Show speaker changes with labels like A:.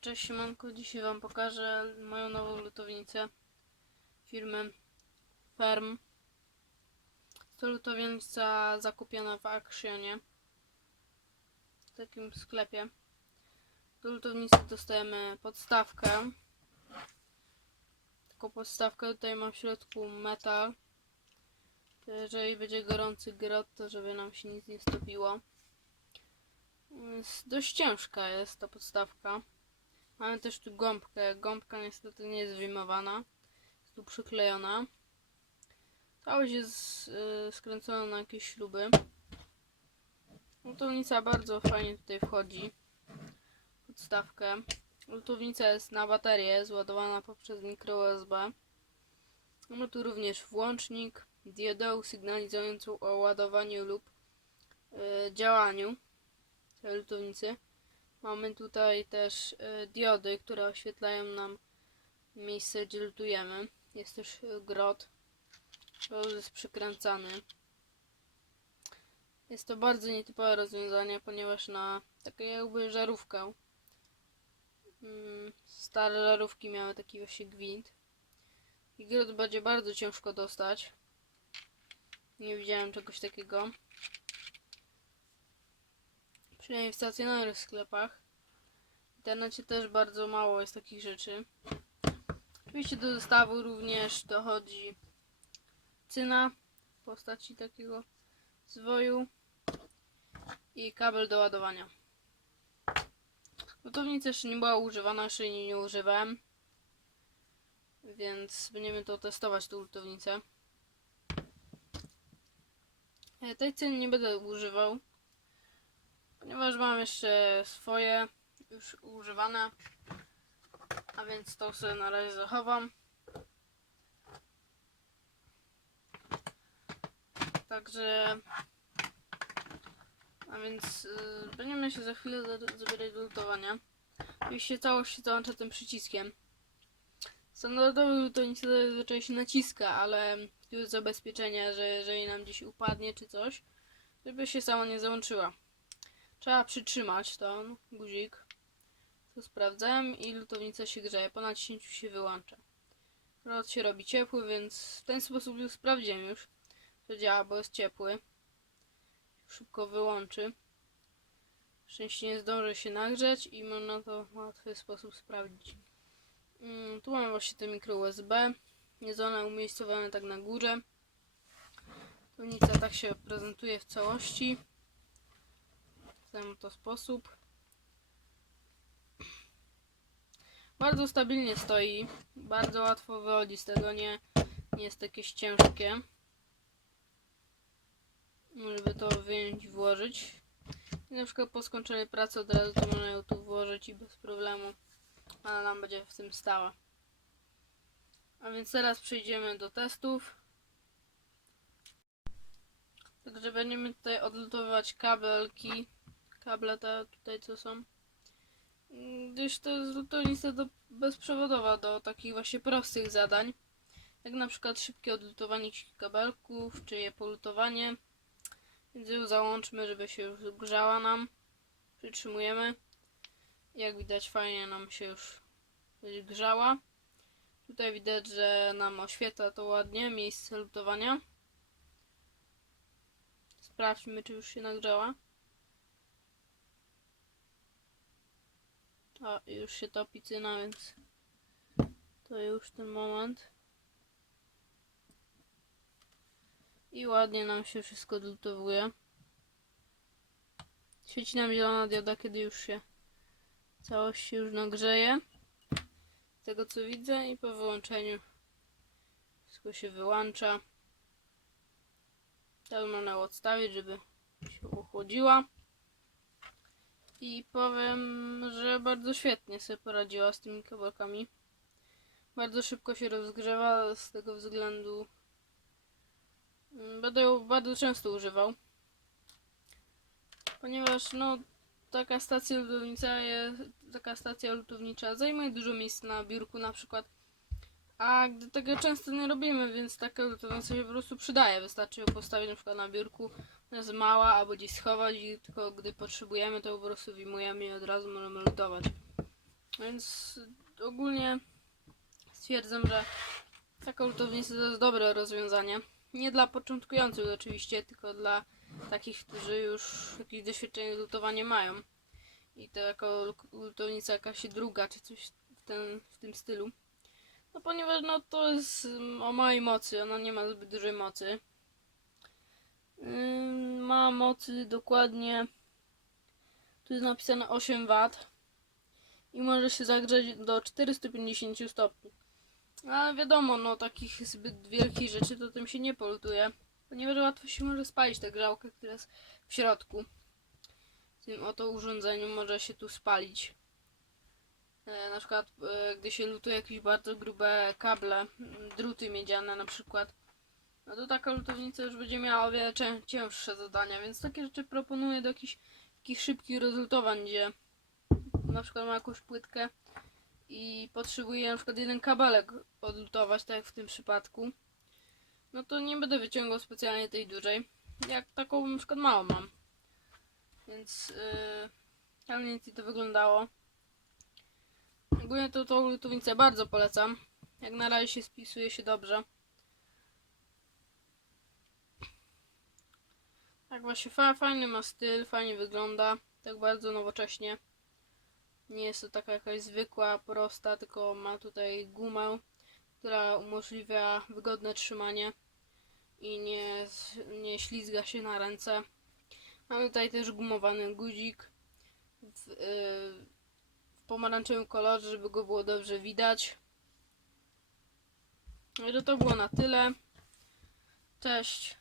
A: cześć siemanko, dzisiaj wam pokażę moją nową lutownicę firmy Ferm. To lutownica zakupiona w Actionie, w takim sklepie. Do lutownicy dostajemy podstawkę. Taką podstawkę tutaj ma w środku metal. Jeżeli będzie gorący grot, to żeby nam się nic nie stopiło. Jest dość ciężka jest ta podstawka. Mamy też tu gąbkę. Gąbka niestety nie jest wyjmowana. Jest tu przyklejona. Całość jest y, skręcona na jakieś śruby. Lutownica bardzo fajnie tutaj wchodzi. Podstawkę. Lutownica jest na baterię, zładowana poprzez mikro USB. Mamy tu również włącznik, diodę sygnalizującą o ładowaniu lub y, działaniu tej lutownicy. Mamy tutaj też y, diody, które oświetlają nam miejsce, gdzie lutujemy. Jest też y, grot. Grot jest przykręcany. Jest to bardzo nietypowe rozwiązanie, ponieważ na taką jakby żarówkę mm, stare żarówki miały taki właśnie gwint. I grot będzie bardzo ciężko dostać. Nie widziałem czegoś takiego. Przynajmniej w stacjonarnych sklepach. W internecie też bardzo mało jest takich rzeczy. Oczywiście do zestawu również dochodzi cyna w postaci takiego zwoju i kabel do ładowania. Lutownica jeszcze nie była używana, jeszcze jej nie używałem. Więc będziemy to testować, tą lutownicę. E, Tej ceny nie będę używał, ponieważ mam jeszcze swoje już używane, a więc to sobie na razie zachowam. Także, a więc y, będziemy się za chwilę za- zabierać do lutowania. Oczywiście całość się załącza tym przyciskiem. Standardowy lutownicy zazwyczaj się naciska, ale tu jest zabezpieczenie, że jeżeli nam gdzieś upadnie czy coś, żeby się sama nie załączyła. Trzeba przytrzymać ten guzik. To sprawdzałem i lutownica się grzeje. Po naciśnięciu się wyłącza. Rod się robi ciepły, więc w ten sposób już sprawdziłem już, że działa, bo jest ciepły. Szybko wyłączy. Szczęście zdąży się nagrzeć i można to w łatwy sposób sprawdzić. Mm, tu mamy właśnie te mikro USB. Jest one umiejscowione tak na górze. Lutownica tak się prezentuje w całości ten to sposób. Bardzo stabilnie stoi. Bardzo łatwo wychodzi z tego, nie, nie jest jakieś ciężkie. Żeby to wyjąć włożyć. I na przykład po skończonej pracy od razu to można ją tu włożyć i bez problemu ona nam będzie w tym stała. A więc teraz przejdziemy do testów. Także będziemy tutaj odlutowywać kabelki kable te tutaj co są. Gdyż to jest lutownica do, bezprzewodowa do takich właśnie prostych zadań. Jak na przykład szybkie odlutowanie kabelków, czy je polutowanie. Więc ją załączmy, żeby się już grzała nam. Przytrzymujemy. Jak widać fajnie nam się już grzała. Tutaj widać, że nam oświetla to ładnie miejsce lutowania. Sprawdźmy, czy już się nagrzała. A, już się topi cyna, więc to już ten moment. I ładnie nam się wszystko odlutowuje. Świeci nam zielona dioda, kiedy już się całość się już nagrzeje. Z tego co widzę i po wyłączeniu wszystko się wyłącza. Teraz można odstawić, żeby się ochłodziła. I powiem, że bardzo świetnie sobie poradziła z tymi kabelkami. Bardzo szybko się rozgrzewa, z tego względu mm, będę ją bardzo często używał. Ponieważ no taka stacja lutownicza jest, taka stacja lutownicza zajmuje dużo miejsca na biurku na przykład. A gdy tego często nie robimy, więc taka lutownica się po prostu przydaje. Wystarczy ją postawić na przykład na biurku, jest mała, albo gdzieś schować i tylko gdy potrzebujemy, to po prostu wyjmujemy i od razu możemy lutować. Więc ogólnie stwierdzam, że taka lutownica to jest dobre rozwiązanie. Nie dla początkujących oczywiście, tylko dla takich, którzy już jakieś doświadczenie w lutowaniu mają. I to jako lu- lutownica jakaś druga, czy coś w, ten, w tym stylu. No ponieważ no to jest mm, o małej mocy, ona nie ma zbyt dużej mocy. Ma mocy dokładnie, tu jest napisane 8 W i może się zagrzać do 450 stopni. Ale wiadomo, no takich zbyt wielkich rzeczy to tym się nie polutuje, ponieważ łatwo się może spalić ta grzałka, która jest w środku. Tym oto urządzeniu może się tu spalić. E, na przykład, e, gdy się lutuje jakieś bardzo grube kable, druty miedziane na przykład, no to taka lutownica już będzie miała wiele cię- cięższe zadania, więc takie rzeczy proponuję do jakichś takich szybkich rozlutowań, gdzie na przykład ma jakąś płytkę i potrzebuje na przykład jeden kabelek odlutować, tak jak w tym przypadku, no to nie będę wyciągał specjalnie tej dużej, jak taką na przykład małą mam. Więc yy, tak mniej to wyglądało. Ogólnie to tą lutownicę bardzo polecam. Jak na razie się spisuje się dobrze. Tak właśnie fa fajny ma styl, fajnie wygląda, tak bardzo nowocześnie. Nie jest to taka jakaś zwykła, prosta, tylko ma tutaj gumę, która umożliwia wygodne trzymanie i nie, nie ślizga się na ręce. Mamy tutaj też gumowany guzik w, yy, w pomarańczowym kolorze, żeby go było dobrze widać. No to było na tyle. Cześć.